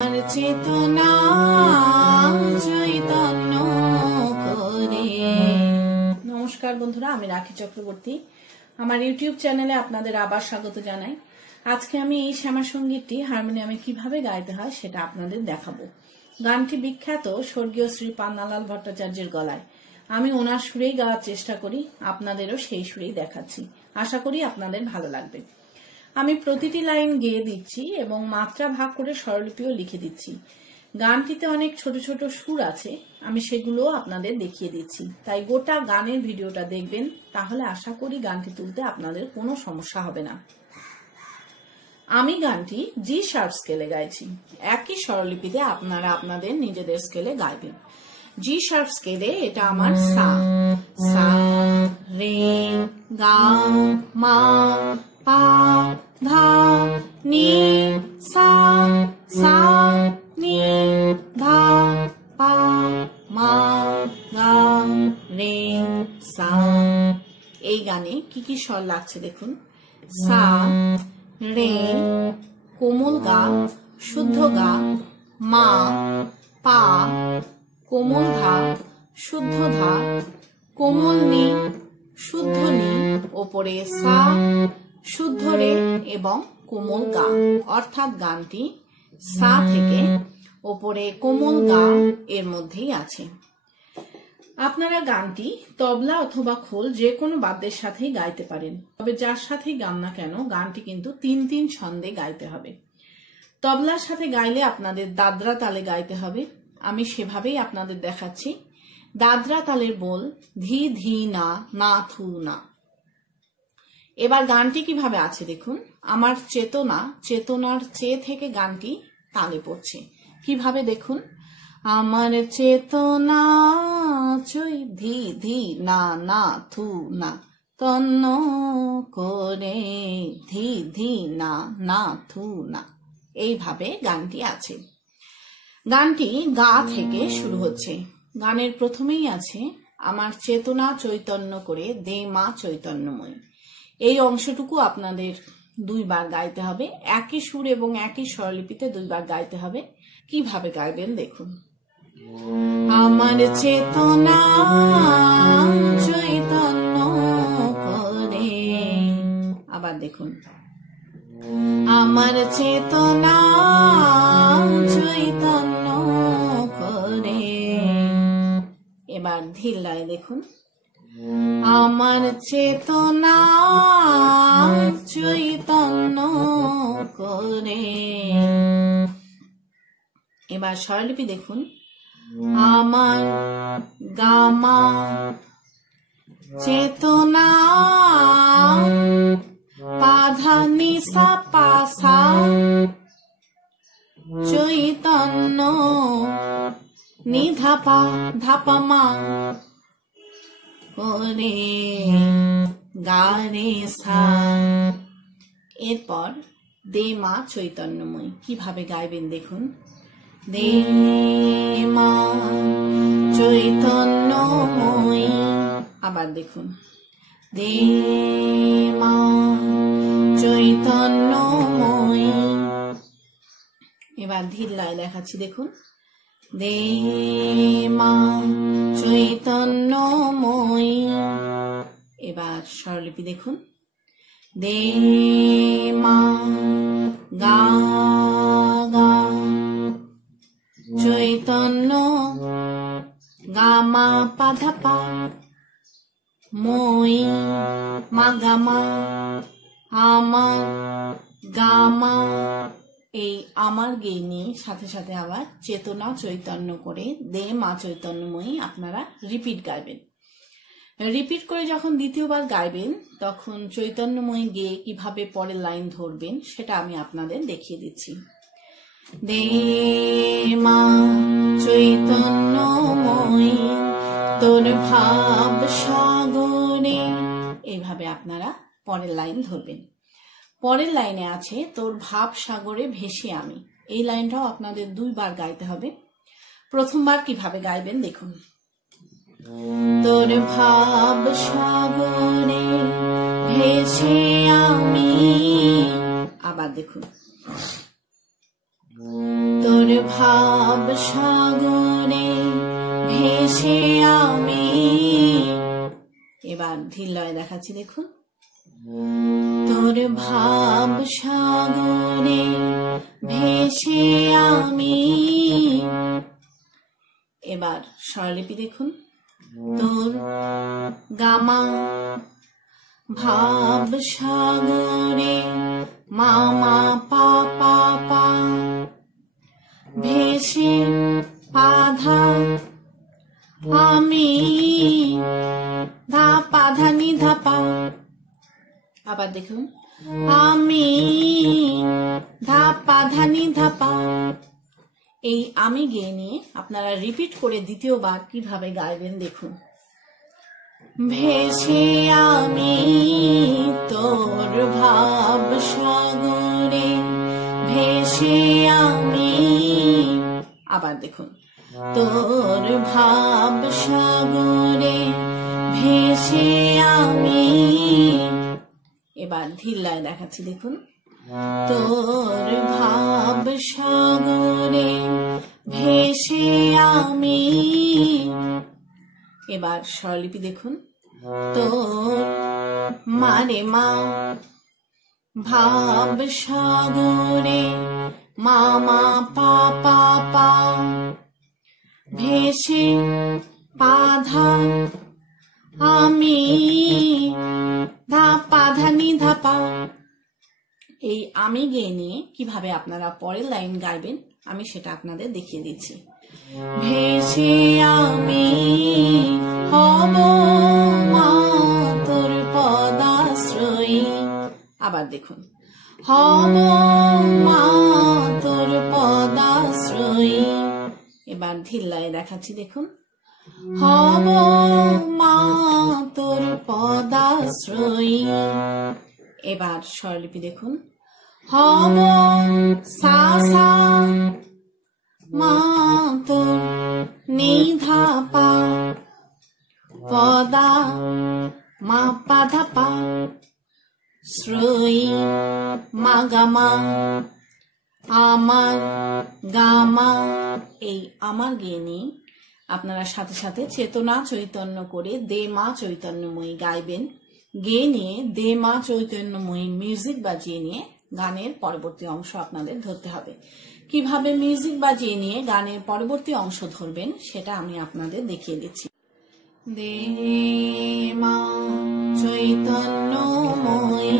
চেতনা চৈতন্য করে। নমস্কার বন্ধুরা, আমি রাখি চক্রবর্তী। আমার ইউটিউব চ্যানেলে আপনাদের আবার স্বাগত জানাই। আজকে আমি এই শ্যামা সঙ্গীতটি হারমোনিয়ামে কিভাবে গাইতে হয় সেটা আপনাদের দেখাবো। গানটি বিখ্যাত স্বর্গীয় শ্রী পান্নালাল ভট্টাচার্যের গলায়। আমি ওনার সুরেই গাওয়ার চেষ্টা করি, আপনাদেরও সেই সুরেই দেখাচ্ছি। আশা করি আপনাদের ভালো লাগবে। আমি প্রতিটি লাইন গেয়ে দিচ্ছি এবং মাত্রা ভাগ করে স্বরলিপিও লিখে দিচ্ছি। গানটিতে অনেক ছোট ছোট সুর আছে, আমি সেগুলোও আপনাদের দেখিয়ে দিচ্ছি। তাই গোটা গানের ভিডিওটা দেখবেন, তাহলে আশা করি গানটি তুলতে আপনাদের কোনো সমস্যা হবে না। আমি গানটি জি শার্প স্কেলে গাইছি। একই স্বরলিপিতে আপনারা আপনাদের নিজেদের স্কেলে গাইবেন। জি শার্প স্কেলে এটা আমার সা, সা রে গা মা পা ধা নি সা, সা নি ধা পা মা গা রে সা। এই গানে কি কি স্বর লাগছে দেখুন। সা, রে, কোমল গা, শুদ্ধ গা, মা, পা, কোমল ধা, শুদ্ধ ধা, কোমল নি, শুদ্ধ নি, ওপরে সা, শুদ্ধ রে এবং কোমল গা। অর্থাৎ গানটি সা থেকে ওপরে কোমল গা এর মধ্যেই আছে। আপনারা গানটি তবলা অথবা খোল যে কোনো বাদ্যের সাথেই গাইতে পারেন, তবে যার সাথেই গান না কেন গানটি কিন্তু ৩-৩ ছন্দে গাইতে হবে। তবলার সাথে গাইলে আপনাদের দাদরা তালে গাইতে হবে। আমি সেভাবেই আপনাদের দেখাচ্ছি। দাদরা তালের বোল ধি ধি না, না থু না। এবার গানটি কিভাবে আছে দেখুন। আমার চেতনা, চেতনার চে থেকে গানটি তালে পড়ছে। কিভাবে দেখুন। আমার চেতনা চৈ ধি ধি না, না থু না, তন্ন করে ধি ধি না, না থু না। এইভাবে গানটি আছে। গানটি গা থেকে শুরু হচ্ছে। গানের প্রথমেই আছে আমার চেতনা চৈতন্য করে দে মা চৈতন্যময়। এই অংশটুকু আপনাদের দুইবার গাইতে হবে। একই সুর এবং একই স্বরলিপিতে দুইবার গাইতে হবে। কিভাবে গাইবেন দেখুন। আমার চেতনা চৈতন্য করে। আবার দেখুন। আমার চেতনা চৈতন্য করে। এবার ধীর লয়ে দেখুন। আমার চেতনা চৈতন্য করে। এবার স্বরলিপি দেখুন। আমার গামা চেতনা পাধা নিসা পাসা চৈতন্য নিধাপা ধাপামা করে গারে সা। এরপর দে মা চৈতন্যময়। কিভাবে গাইবেন দেখুন। দে মা চৈতন্যময়। আবার দেখুন। দে মা চৈতন্যময়। এবার ধীর লয় দেখাচ্ছি দেখুন। দে মা চৈতন্যময়। এবার স্বরলিপি দেখুন। দে মা গা গা চৈতন্য গা মা পাধা পা মই মা গামা আমার গামা। এই আমার গেয়ে নিয়ে সাথে সাথে আবার চেতনা চৈতন্য করে দে মা চৈতন্যময়ী আপনারা রিপিট গাইবেন। রিপিট করে যখন দ্বিতীয়বার গাইবেন তখন চৈতন্যময়ী গেয়ে কিভাবে পরের লাইন ধরবেন সেটা আমি আপনাদের দেখিয়ে দিচ্ছি। দে মা চৈতন্যময়ী তোর ভাব সাগরে। এইভাবে আপনারা পরের লাইন ধরবেন। পরের লাইনে আছে তোর ভাব সাগরে ভেসে আমি। এই লাইনটাও আপনাদের দুইবার গাইতে হবে। প্রথমবার কিভাবে গাইবেন দেখুন। তোর ভাব সাগরে ভেসে আমি। আবার দেখুন। তোর ভাব সাগরে ভেসে আমি। এবার ধীর লয়ে দেখাচ্ছি দেখুন। তোর ভাব সাগরে ভেসে আমি। এবার স্বরলিপি দেখুন। তোর গামা ভাব সাগরে মামা পা পা পা ভেসে পাধা আমি ধা পাধা নি ধা পা। আবার দেখুন আমি ধা পাধা নি ধা পা। এই আমি গেয়ে নিয়ে আপনারা রিপিট করে দ্বিতীয়বার কিভাবে গাইবেন দেখুন। ভেসে আমি তোর ভাব সাগরে ভেসে আমি। আবার দেখুন তোর ভাব সাগরে ভেসে আমি। এবার ধীর লয়ে দেখাচ্ছি দেখুন। তোর ভাব সাগরে ভেসে আমি। এবার স্বরলিপি দেখুন। তোর মারে মা ভাব সাগরে মামা পা পা পা ভেসে পাধা আমি ধা পাধা নি ধা পা। এই আমি গেয়ে নিয়ে কিভাবে আপনারা পরের লাইন গাইবেন আমি সেটা আপনাদের দেখিয়ে দিচ্ছি। ভেসে আমি হব মা তোর পদাশ্রয়ী। আবার দেখুন হব মা তোর পদাশ্রয়ী। এবার ধীর লয়ে দেখাচ্ছি দেখুন। হব মা তোর পদাশ্রয়ী। এবার স্বরলিপি দেখুন। হব সা সা মা তোর নিধা পা পদা মা পাধা পা শ্রয়ী মা গামা আমার গামা। এই আমার গেয়ে নিয়ে আপনারা সাথে সাথে চেতনা চৈতন্য করে দে মা চৈতন্যময়ী গাইবেন। গেয়ে নিয়ে দে মা চৈতন্যময়ী মিউজিক বাজিয়ে নিয়ে গানের পরবর্তী অংশ আপনাদের ধরতে হবে। কিভাবে মিউজিক বাজিয়ে নিয়ে গানের পরবর্তী অংশ ধরবেন সেটা আমি আপনাদের দেখিয়ে দিচ্ছি। দে মা চৈতন্যময়ী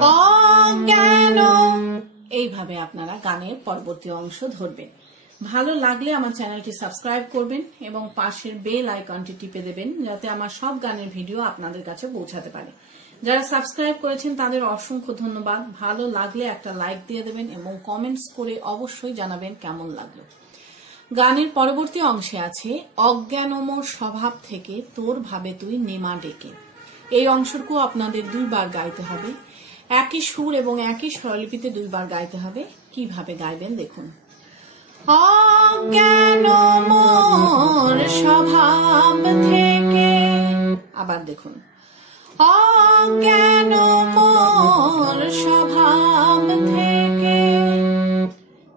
অজ্ঞান। এইভাবে আপনারা গানের পরবর্তী অংশ ধরবেন। ভালো লাগলে আমার চ্যানেলটি সাবস্ক্রাইব করবেন এবং পাশের বেল আইকনটি টিপে দেবেন যাতে আমার সব গানের ভিডিও আপনাদের কাছে পৌঁছাতে পারে। যারা সাবস্ক্রাইব করেছেন তাদের অসংখ্য ধন্যবাদ। ভালো লাগলে একটা লাইক দিয়ে দেবেন এবং কমেন্টস করে অবশ্যই জানাবেন কেমন লাগলো। গানের পরবর্তী অংশে আছে অজ্ঞানময় স্বভাব থেকে তোর ভাবে তুই নেমা ডেকে। এই অংশটুকু আপনাদের দুইবার গাইতে হবে। একই সুর এবং একই স্বরলিপিতে দুইবার গাইতে হবে। কিভাবে গাইবেন দেখুন। অজ্ঞানময় স্বভাব থেকে। আবার দেখুন অজ্ঞানময় স্বভাব থেকে।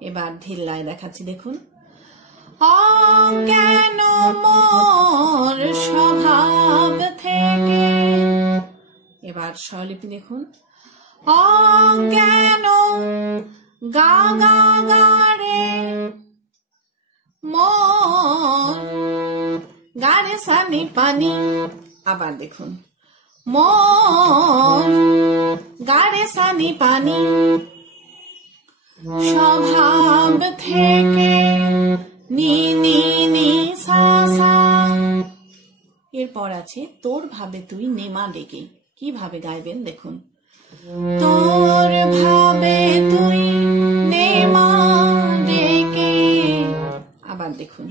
এবার ধীর লয়ে দেখাচ্ছি দেখুন। অজ্ঞানময় স্বভাব থেকে। এবার স্বরলিপি দেখুন। অজ্ঞান গা গা গা রে মন গারে সানি পানি। আবার দেখুন মন গারে সানি পানি। স্বভাব থেকে নি নি নি সা সা। এরপর আছে তোর ভাবে তুই নেমা ডেকে। কিভাবে গাইবেন দেখুন। তোর ভাবে তুই নেমা ডেকে। আবার দেখুন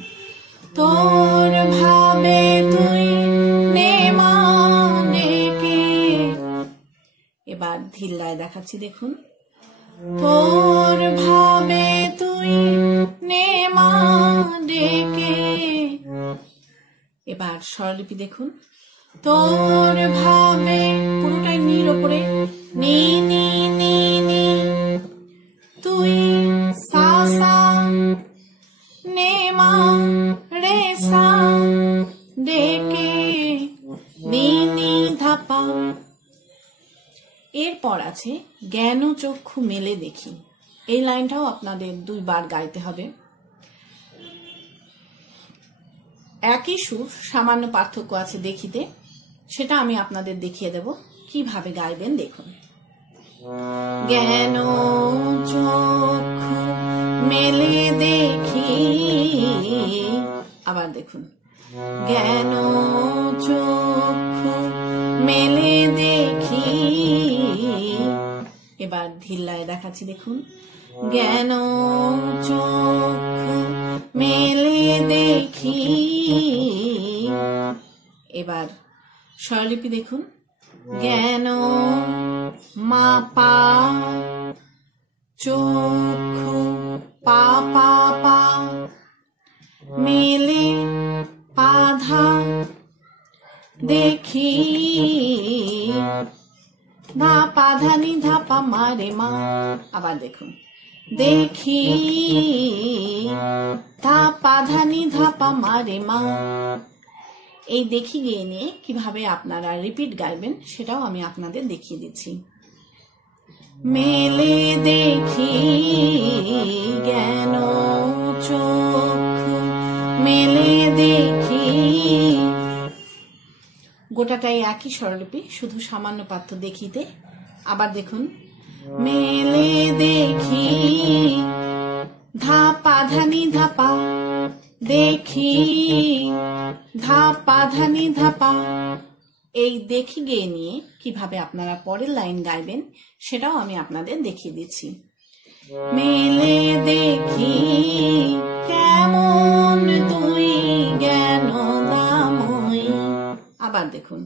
তোর ভাবে তুই নেমা ডেকে। এবার ধীর লয়ে দেখাচ্ছি দেখুন। তোর ভাবে তুই নেমা ডেকে। এবার স্বরলিপি দেখুন। তোর ভাবে, পুরোটাই নীল ওপরে, নি নি নি নি, তুই সা সা, নে মা রে সা, ডেকে নি নি ধাপা। এরপর আছে জ্ঞান চক্ষু মেলে দেখি। এই লাইনটাও আপনাদের 2 বার গাইতে হবে। একই সুর, সামান্য পার্থক্য আছে দেখিতে, সেটা আমি আপনাদের দেখিয়ে দেব কিভাবে গাইবেন। দেখুন, জ্ঞান চক্ষু মেলে দেখি, আবার দেখুন, জ্ঞান চক্ষু মেলে দেখি। এবার ধিল্লায় দেখাচ্ছি, দেখুন, জ্ঞান চক্ষু মেলে দেখি। এবার স্বরলিপি দেখুন, জ্ঞান মা পা, চক্ষু পা পা পা, মেলে পাধা দেখি, ধা পাধা নি ধাপা মারে মা। আবার দেখুন, দেখি ধা পাধা নি ধাপা মারে মা। এই দেখি গিয়ে নিয়ে কিভাবে আপনারা রিপিট গাইবেন সেটাও আমি আপনাদের দেখিয়ে দিচ্ছি। মেলে দেখি জ্ঞান চক্ষু মেলে দেখি। গোটাটাই একই স্বরলিপি, শুধু সামান্য পার্থ দেখিতে। আবার দেখুন, মেলে দেখি ধা পাধা নি ধাপা, দেখি ধা পাধা নি ধাপা। এই দেখি গিয়ে নিয়ে কিভাবে আপনারা পরের লাইন গাইবেন সেটাও আমি আপনাদের দেখিয়ে দিচ্ছি। মেলে দেখি কেমন তুই জ্ঞান দামই। আবার দেখুন,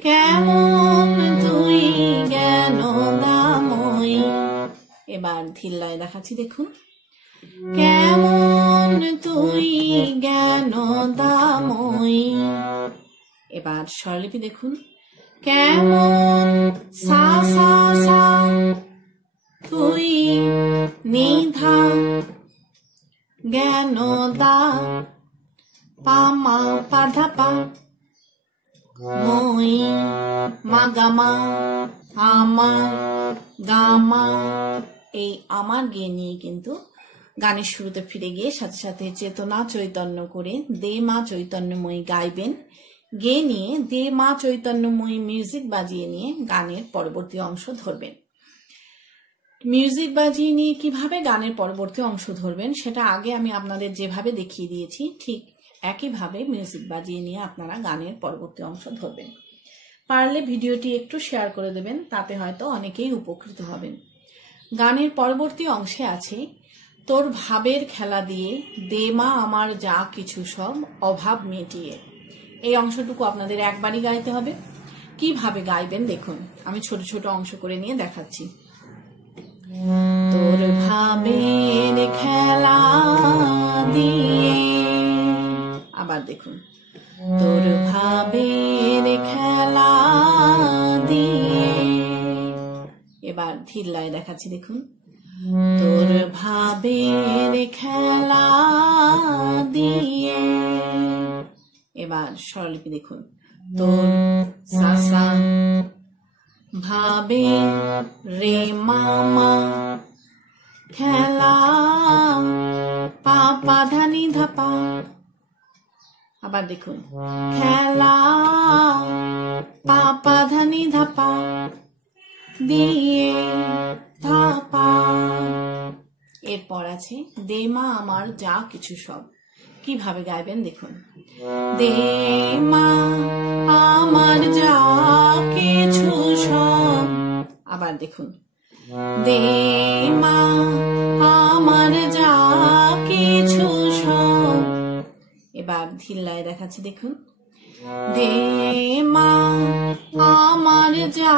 কেমন তুই জ্ঞান দামই। এবার ধিল্লায় দেখাচ্ছি, দেখুন, কেমন তুই জ্ঞান দামই। এবার স্বরলিপি দেখুন, কেমন সা সা সা, তুই নিধা জ্ঞান দা, পা মা পাধা পা, মই মা গামা, আমার গামা। এই আমার গিয়ে নিয়ে কিন্তু গানের শুরুতে ফিরে গিয়ে সাথে সাথে চেতনা চৈতন্য করে দে মা চৈতন্যময়ী গাইবেন। গেয়ে নিয়ে দে মা চৈতন্যময়ী মিউজিক বাজিয়ে নিয়ে গানের পরবর্তী অংশ ধরবেন। মিউজিক বাজিয়ে নিয়ে কিভাবে গানের পরবর্তী অংশ ধরবেন সেটা আগে আমি আপনাদের যেভাবে দেখিয়ে দিয়েছি, ঠিক একইভাবে মিউজিক বাজিয়ে নিয়ে আপনারা গানের পরবর্তী অংশ ধরবেন। পারলে ভিডিওটি একটু শেয়ার করে দেবেন, তাতে হয়তো অনেকেই উপকৃত হবেন। গানের পরবর্তী অংশে আছে, তোর ভাবের খেলা দিয়ে দে মা আমার যা কিছু সব অভাব মিটিয়ে। এই অংশটুকু আপনাদের একবারই গাইতে হবে। কিভাবে গাইবেন দেখুন, আমি ছোট ছোট অংশ করে নিয়ে দেখাচ্ছি। তোর ভাবের খেলা দিয়ে, আবার দেখুন, তোর ভাবের খেলা দিয়ে। এবার ধিল্লায় দেখাচ্ছি, দেখুন, তোর ভাবের খেলা দিয়ে। এবার স্বরলিপি দেখুন, তোর সা সা, ভাবে রে মামা, খেলা পা পাধা নি ধাপা। আবার দেখুন, খেলা পা পাধা নি ধাপা দিয়ে ধাপা। এরপর আছে দে মা আমার যা কিছু সব। কিভাবে গাইবেন দেখুন, দে মা আমার যা কিছু সব। আবার দেখুন, দে মা আমার যা কিছু সব। এবার ধিল্লায় দেখাচ্ছি, দেখুন, দে মা আমার যা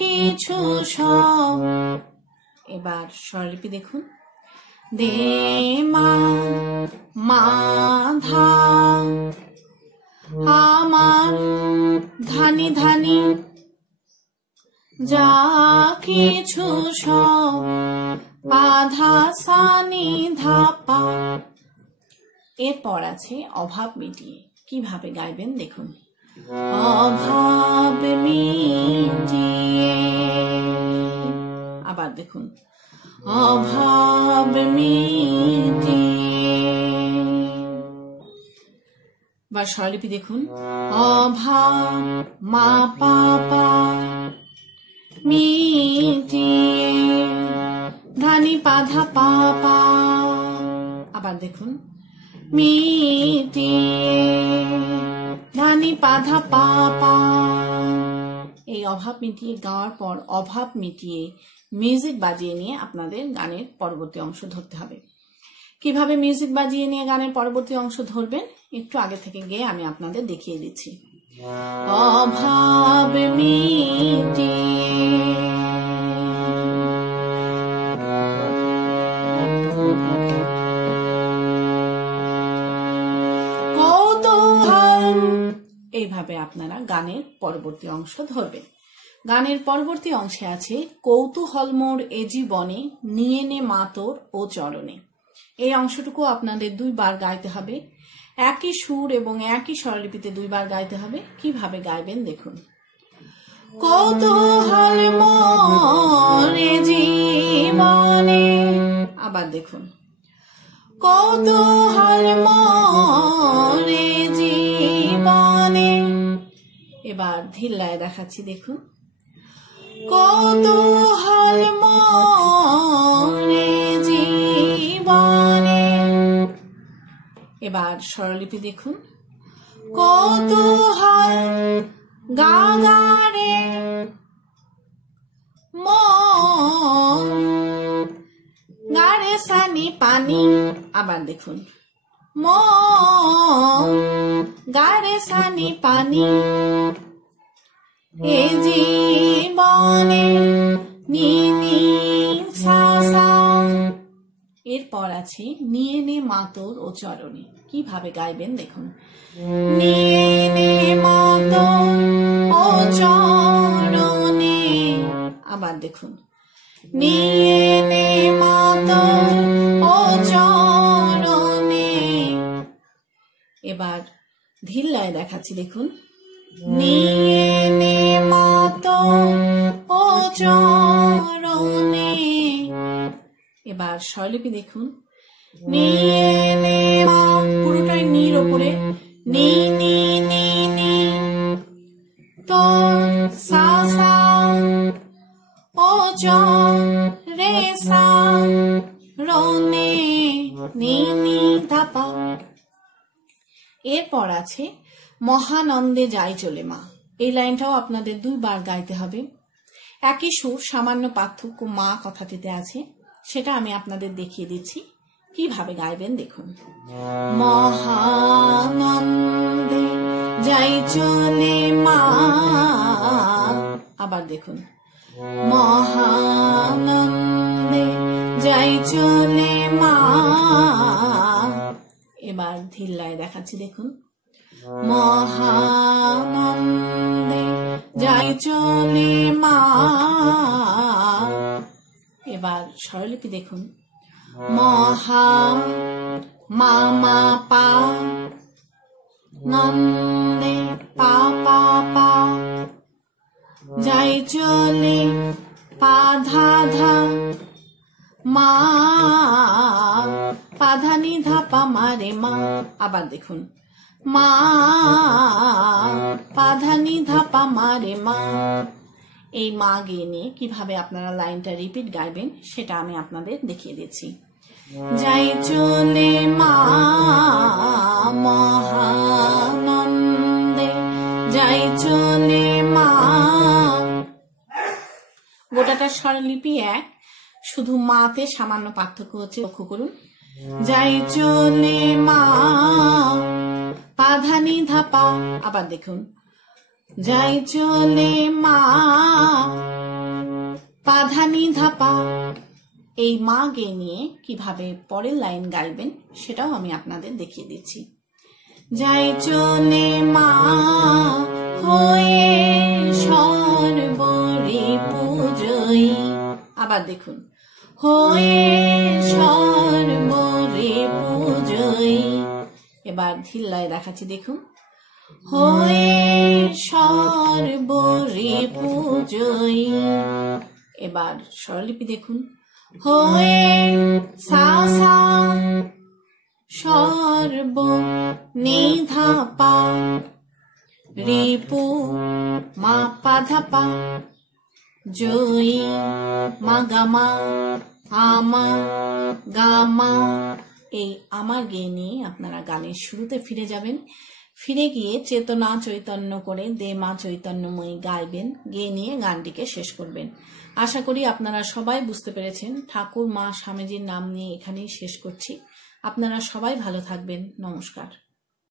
কিছু সব। এবার স্বরলিপি দেখুন, দে মা মা ধা আমার ধানি ধানি যা কিছু সব আধা সানি ধাপা। এরপর আছে অভাব মিটিয়ে। কিভাবে গাইবেন দেখুন। অভাব মিটিয়ে, আবার দেখুন। অভাব মিটিয়ে, বা স্বরলিপি দেখুন। অভাব মা পাপা মিটিয়ে ধানি পাধা পাপা। আবার দেখুন। মিটিয়ে ধানি পাধা পাপা। এই অভাব মিটিয়ে গাওয়ার পর অভাব মিটিয়ে মিউজিক বাজিয়ে নিয়ে আপনাদের গানের পরবর্তী অংশ ধরতে হবে। কিভাবে মিউজিক বাজিয়ে নিয়ে গানের পরবর্তী অংশ ধরবেন একটু আগে থেকে গিয়ে আমি আপনাদের দেখিয়ে দিচ্ছি। অভাব মিটিয়ে, কৌতূহল, এইভাবে আপনারা গানের পরবর্তী অংশ ধরবেন। গানের পরবর্তী অংশে আছে কৌতূহল মোর এ জীবনে নিয়ে নে মাতর ও চরণে। এই অংশটুকু আপনাদের 2 বার গাইতে হবে। একই সুর এবং একই স্বরলিপিতে 2 বার গাইতে হবে। কিভাবে গাইবেন দেখুন। কৌতূহল মোর এ জীবনে, আবার দেখুন। কৌতূহল মোর এ জীবনে, এবার ধিল্লায় দেখাচ্ছি দেখুন। কৌতূহল মোর এ জীবনে, এবার স্বরলিপি দেখুন। কৌতূহল গাগারে মন গারে সানি পানি, আবার দেখুন। মন গারে সানি পানি, এ জীবনে নিনি সাসা। এরপর আছে নিয়ে নে মাতর ও চরণে। কিভাবে গাইবেন দেখুন। নিয়ে নে মাতর ও চরণে, আবার দেখুন। নিয়ে নে মাতর ও চরণে, এবার ধিল্লায় দেখাচ্ছি দেখুন। নিয়ে নে মাতর ও চরণে, এবার স্বরলিপি দেখুন। নিয়ে নে মা, পুরোটাই নির ওপরে। নি নি নি নি তো সা সা ও চ রে সা রনে নি নি ধাপা। এরপর আছে মহানন্দে যাই চলে মা। এই লাইনটাও আপনাদের 2 বার গাইতে হবে। একই সুর, সামান্য পার্থক্য মা কথাটিতে আছে, সেটা আমি আপনাদের দেখিয়ে দিচ্ছি। কিভাবে গাইবেন দেখুন। মহানন্দে যাই চলে মা, আবার দেখুন। মহানন্দে যাই চলে মা, এবার ধিল্লায় দেখাচ্ছি দেখুন। মহানন্দে যাই চলে মা, এবার স্বরলিপি দেখুন। মহা মা মা পা নন্দে পা পা পা যাই চলে পা ধা ধা মা পাধা নি ধা পা মারে মা, আবার দেখুন। মা পাধা নি ধা পা মারে মা। এই মা গেয়ে নিয়ে কিভাবে আপনারা লাইনটা রিপিট গাইবেন সেটা আমি আপনাদের দেখিয়ে দিচ্ছি। যাই চলে মা মহানন্দে যাই চলে মা। গোটাটা স্বরলিপি এক, শুধু মাতে সামান্য পার্থক্য হচ্ছে, লক্ষ্য করুন। যাই চলে মা পাধা নি ধা পা, আবার দেখুন। যাই চলে মা পাধা নি ধা পা। এই মা গেয়ে নিয়ে কিভাবে পরের লাইন গাইবেন সেটাও আমি আপনাদের দেখিয়ে দিচ্ছি। যাই চলে মা হয়ে সর্বরে পূজয়ী। আবার দেখুন, হয়ে সর্বরে পূজয়ী। এবার ধিল্লায় দেখাচ্ছি, দেখুন, হয়ে সর্বরে পূজয়ী। এবার স্বরলিপি দেখুন, হয়ে সা সা সর্ব নিধা পা রিপু মা পা ধা পা জয়ী মা গামা আমা গামা। এই আমার গেয়ে নিয়ে আপনারা গানের শুরুতে ফিরে যাবেন। ফিরে গিয়ে চেতনা চৈতন্য করে দে মা চৈতন্যময়ী গাইবেন। গেয়ে নিয়ে গানটিকে শেষ করবেন। আশা করি আপনারা সবাই বুঝতে পেরেছেন। ঠাকুর মা স্বামীজির নাম নিয়ে এখানেই শেষ করছি। আপনারা সবাই ভালো থাকবেন। নমস্কার।